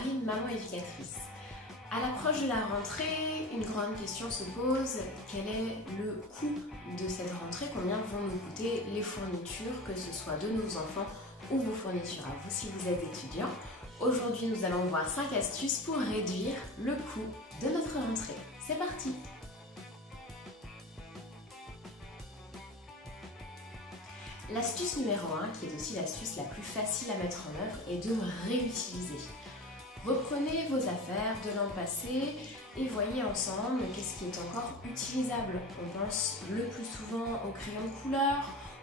Marie, maman éducatrice. À l'approche de la rentrée, une grande question se pose, quel est le coût de cette rentrée? Combien vont nous coûter les fournitures, que ce soit de nos enfants ou vos fournitures à vous si vous êtes étudiant? Aujourd'hui, nous allons voir 5 astuces pour réduire le coût de notre rentrée. C'est parti! L'astuce numéro 1, qui est aussi l'astuce la plus facile à mettre en œuvre, est de réutiliser. Reprenez vos affaires de l'an passé et voyez ensemble qu'est-ce qui est encore utilisable. On pense le plus souvent aux crayons de couleur,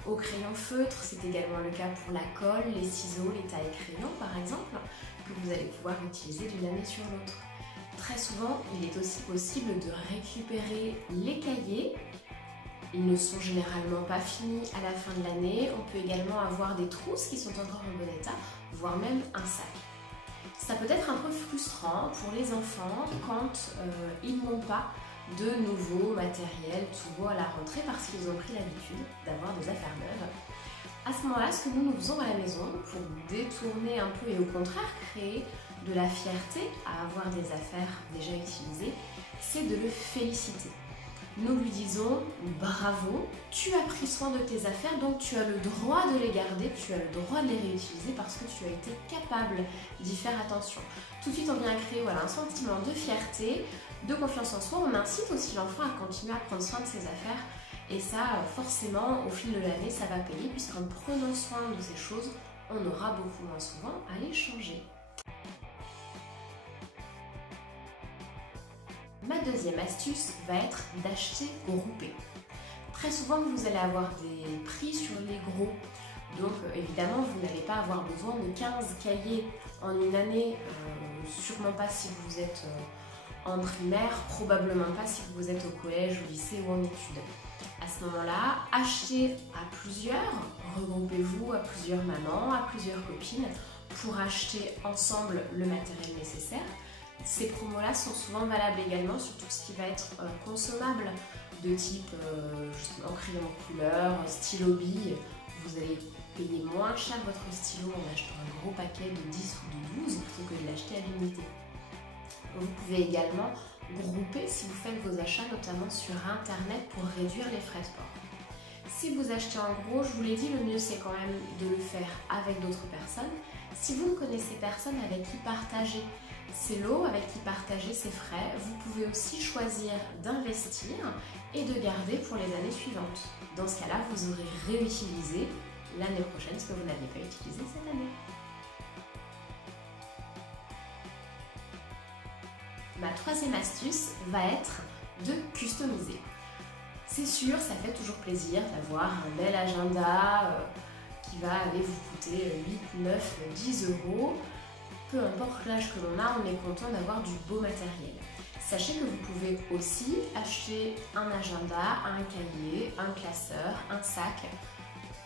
aux crayons feutres, c'est également le cas pour la colle, les ciseaux, les tailles-crayons par exemple, que vous allez pouvoir utiliser d'une année sur l'autre. Très souvent, il est aussi possible de récupérer les cahiers. Ils ne sont généralement pas finis à la fin de l'année. On peut également avoir des trousses qui sont encore en bon état, voire même un sac. Ça peut être un peu frustrant pour les enfants quand ils n'ont pas de nouveau matériel tout beau à la rentrée parce qu'ils ont pris l'habitude d'avoir des affaires neuves. À ce moment-là, ce que nous faisons à la maison pour détourner un peu et au contraire créer de la fierté à avoir des affaires déjà utilisées, c'est de le féliciter. Nous lui disons bravo, tu as pris soin de tes affaires, donc tu as le droit de les garder, tu as le droit de les réutiliser parce que tu as été capable d'y faire attention. Tout de suite, on vient créer un sentiment de fierté, de confiance en soi. On incite aussi l'enfant à continuer à prendre soin de ses affaires et ça, forcément, au fil de l'année, ça va payer puisqu'en prenant soin de ces choses, on aura beaucoup moins souvent à les changer. Ma deuxième astuce va être d'acheter groupé. Très souvent, vous allez avoir des prix sur les gros. Donc évidemment, vous n'allez pas avoir besoin de 15 cahiers en une année, sûrement pas si vous êtes en primaire, probablement pas si vous êtes au collège, au lycée ou en études. À ce moment-là, achetez à plusieurs, regroupez-vous à plusieurs mamans, à plusieurs copines pour acheter ensemble le matériel nécessaire. Ces promos-là sont souvent valables également sur tout ce qui va être consommable de type justement crayon de couleur, stylo bille. Vous allez payer moins cher votre stylo en achetant un gros paquet de 10 ou de 12 plutôt que de l'acheter à l'unité. Vous pouvez également grouper si vous faites vos achats notamment sur internet pour réduire les frais de port. Si vous achetez en gros, je vous l'ai dit, le mieux c'est quand même de le faire avec d'autres personnes. Si vous ne connaissez personne avec qui partager ces lots, avec qui partager ces frais, vous pouvez aussi choisir d'investir et de garder pour les années suivantes. Dans ce cas-là, vous aurez réutilisé l'année prochaine ce que vous n'avez pas utilisé cette année. Ma troisième astuce va être de customiser. C'est sûr, ça fait toujours plaisir d'avoir un bel agenda qui va aller vous coûter 8, 9, 10 euros. Peu importe l'âge que l'on a, on est content d'avoir du beau matériel. Sachez que vous pouvez aussi acheter un agenda, un cahier, un classeur, un sac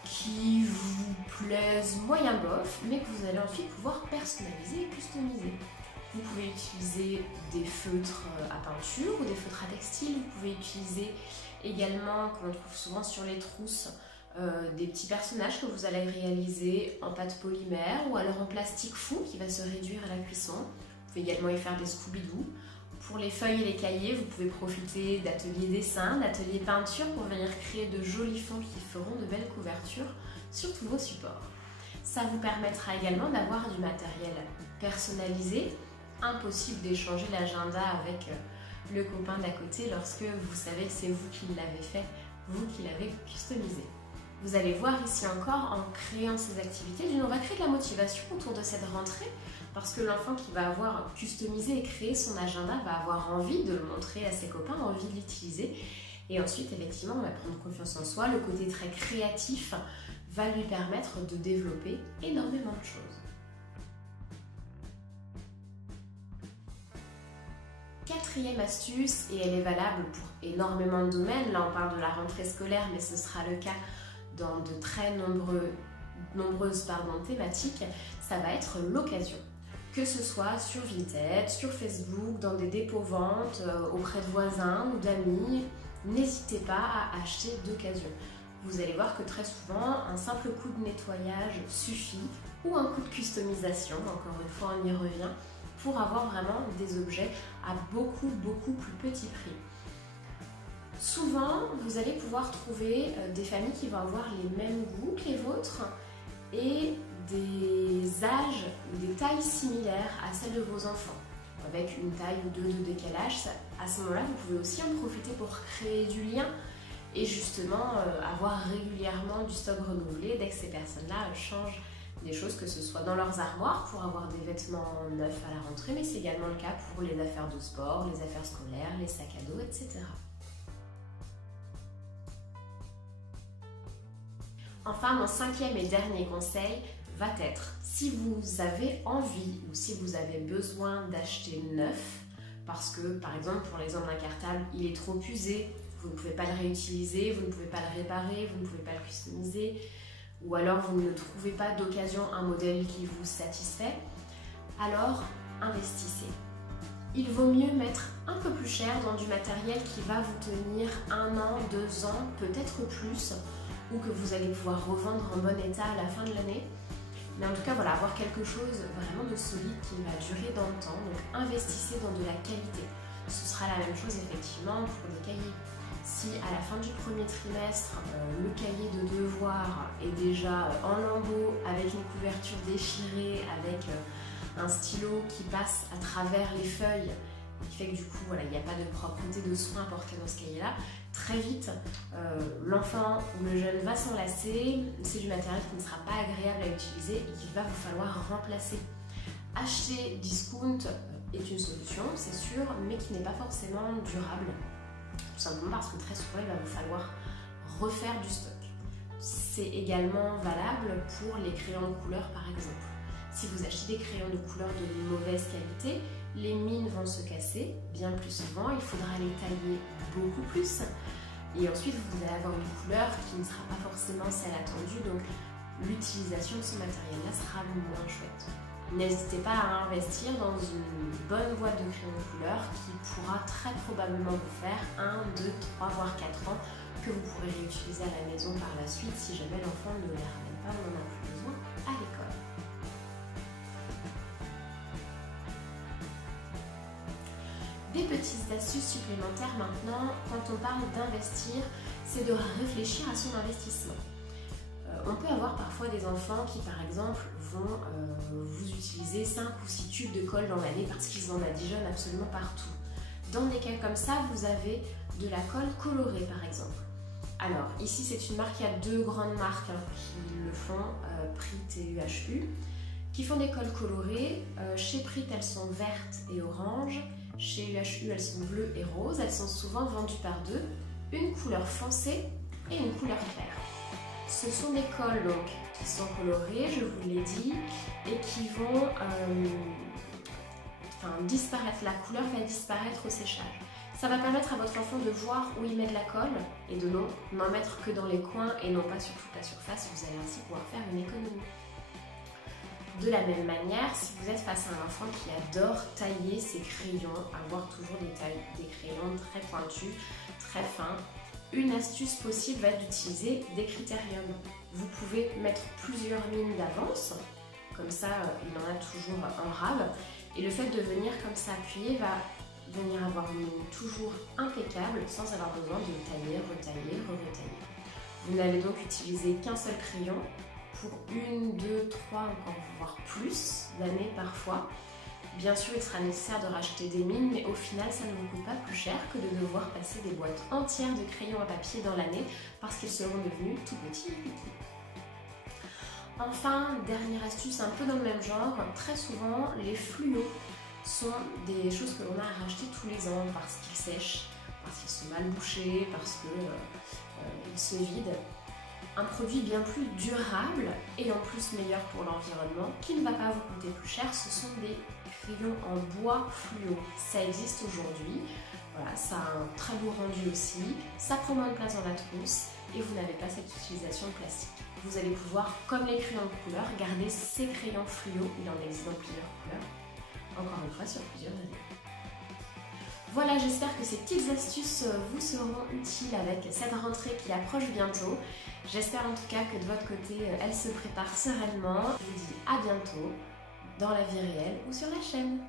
qui vous plaisent moyen bof, mais que vous allez ensuite pouvoir personnaliser et customiser. Vous pouvez utiliser des feutres à peinture ou des feutres à textile. Vous pouvez utiliser également, comme on trouve souvent sur les trousses, des petits personnages que vous allez réaliser en pâte polymère ou alors en plastique fou qui va se réduire à la cuisson. Vous pouvez également y faire des Scooby-Doo. Pour les feuilles et les cahiers, vous pouvez profiter d'ateliers dessin, d'ateliers peinture pour venir créer de jolis fonds qui feront de belles couvertures sur tous vos supports. Ça vous permettra également d'avoir du matériel personnalisé. Impossible d'échanger l'agenda avec le copain d'à côté lorsque vous savez que c'est vous qui l'avez fait, vous qui l'avez customisé. Vous allez voir ici encore, en créant ces activités, on va créer de la motivation autour de cette rentrée parce que l'enfant qui va avoir customisé et créé son agenda va avoir envie de le montrer à ses copains, envie de l'utiliser. Et ensuite, effectivement, on va prendre confiance en soi. Le côté très créatif va lui permettre de développer énormément de choses. Quatrième astuce, et elle est valable pour énormément de domaines, là on parle de la rentrée scolaire, mais ce sera le cas dans de très nombreuses thématiques, ça va être l'occasion. Que ce soit sur Vinted, sur Facebook, dans des dépôts-ventes, auprès de voisins ou d'amis, n'hésitez pas à acheter d'occasion. Vous allez voir que très souvent, un simple coup de nettoyage suffit, ou un coup de customisation, encore une fois on y revient, pour avoir vraiment des objets à beaucoup plus petit prix. Souvent, vous allez pouvoir trouver des familles qui vont avoir les mêmes goûts que les vôtres et des âges ou des tailles similaires à celles de vos enfants. Avec une taille ou deux de décalage, à ce moment-là, vous pouvez aussi en profiter pour créer du lien et justement avoir régulièrement du stock renouvelé dès que ces personnes-là changent des choses, que ce soit dans leurs armoires pour avoir des vêtements neufs à la rentrée, mais c'est également le cas pour les affaires de sport, les affaires scolaires, les sacs à dos, etc. Enfin, mon cinquième et dernier conseil va être, si vous avez envie ou si vous avez besoin d'acheter neuf, parce que par exemple pour l'exemple d'un cartable, il est trop usé, vous ne pouvez pas le réutiliser, vous ne pouvez pas le réparer, vous ne pouvez pas le customiser, ou alors vous ne trouvez pas d'occasion un modèle qui vous satisfait, alors investissez. Il vaut mieux mettre un peu plus cher dans du matériel qui va vous tenir 1 an, 2 ans, peut-être plus, ou que vous allez pouvoir revendre en bon état à la fin de l'année. Mais en tout cas, voilà, avoir quelque chose vraiment de solide qui va durer dans le temps. Donc investissez dans de la qualité. Ce sera la même chose effectivement pour les cahiers. Si à la fin du premier trimestre, le cahier de devoir est déjà en lambeaux, avec une couverture déchirée, avec un stylo qui passe à travers les feuilles, qui fait que du coup, voilà, il n'y a pas de propreté, de soin apporté dans ce cahier-là, très vite, l'enfant ou le jeune va s'en lasser, c'est du matériel qui ne sera pas agréable à utiliser et qu'il va vous falloir remplacer. Acheter discount est une solution, c'est sûr, mais qui n'est pas forcément durable, tout simplement parce que très souvent, il va vous falloir refaire du stock. C'est également valable pour les crayons de couleur, par exemple. Si vous achetez des crayons de couleur de mauvaise qualité, les mines vont se casser bien plus souvent, il faudra les tailler beaucoup plus et ensuite vous allez avoir une couleur qui ne sera pas forcément celle attendue, donc l'utilisation de ce matériel-là sera moins chouette. N'hésitez pas à investir dans une bonne boîte de crayons de couleur qui pourra très probablement vous faire 1, 2, 3 voire 4 ans que vous pourrez réutiliser à la maison par la suite si jamais l'enfant ne les ramène pas ou n'en a plus besoin à l'école. Des petites astuces supplémentaires maintenant, quand on parle d'investir, c'est de réfléchir à son investissement. On peut avoir parfois des enfants qui par exemple vont vous utiliser 5 ou 6 tubes de colle dans l'année parce qu'ils en additionnent absolument partout. Dans des cas comme ça, vous avez de la colle colorée par exemple. Alors ici c'est une marque, il y a 2 grandes marques qui le font, Prit et UHU, qui font des colles colorées. Chez Prit elles sont vertes et oranges. Chez UHU, elles sont bleues et roses. Elles sont souvent vendues par deux, une couleur foncée et une couleur claire. Ce sont des colles donc qui sont colorées, je vous l'ai dit, et qui vont disparaître. La couleur va disparaître au séchage. Ça va permettre à votre enfant de voir où il met de la colle et de n'en mettre que dans les coins et non pas sur toute la surface. Vous allez ainsi pouvoir faire une économie. De la même manière, si vous êtes face à un enfant qui adore tailler ses crayons, avoir toujours des crayons très pointus, très fins, une astuce possible va être d'utiliser des critériums. Vous pouvez mettre plusieurs mines d'avance, comme ça il en a toujours un rab, et le fait de venir comme ça appuyer va venir avoir une mine toujours impeccable sans avoir besoin de tailler, retailler, retailler. Vous n'allez donc utiliser qu'un seul crayon pour 1, 2, 3, encore voire plus d'années parfois. Bien sûr, il sera nécessaire de racheter des mines, mais au final, ça ne vous coûte pas plus cher que de devoir passer des boîtes entières de crayons à papier dans l'année parce qu'ils seront devenus tout petits et petits. Enfin, dernière astuce un peu dans le même genre, très souvent, les fluos sont des choses que l'on a à racheter tous les ans parce qu'ils sèchent, parce qu'ils sont mal bouchés, parce qu'ils se vident. Un produit bien plus durable et en plus meilleur pour l'environnement, qui ne va pas vous coûter plus cher, ce sont des crayons en bois fluo. Ça existe aujourd'hui, voilà, ça a un très beau rendu aussi, ça prend moins de place dans la trousse et vous n'avez pas cette utilisation de plastique. Vous allez pouvoir, comme les crayons de couleur, garder ces crayons fluo, il en existe dans plusieurs couleurs, encore une fois sur plusieurs années. Voilà, j'espère que ces petites astuces vous seront utiles avec cette rentrée qui approche bientôt. J'espère en tout cas que de votre côté, elle se prépare sereinement. Je vous dis à bientôt dans la vie réelle ou sur la chaîne.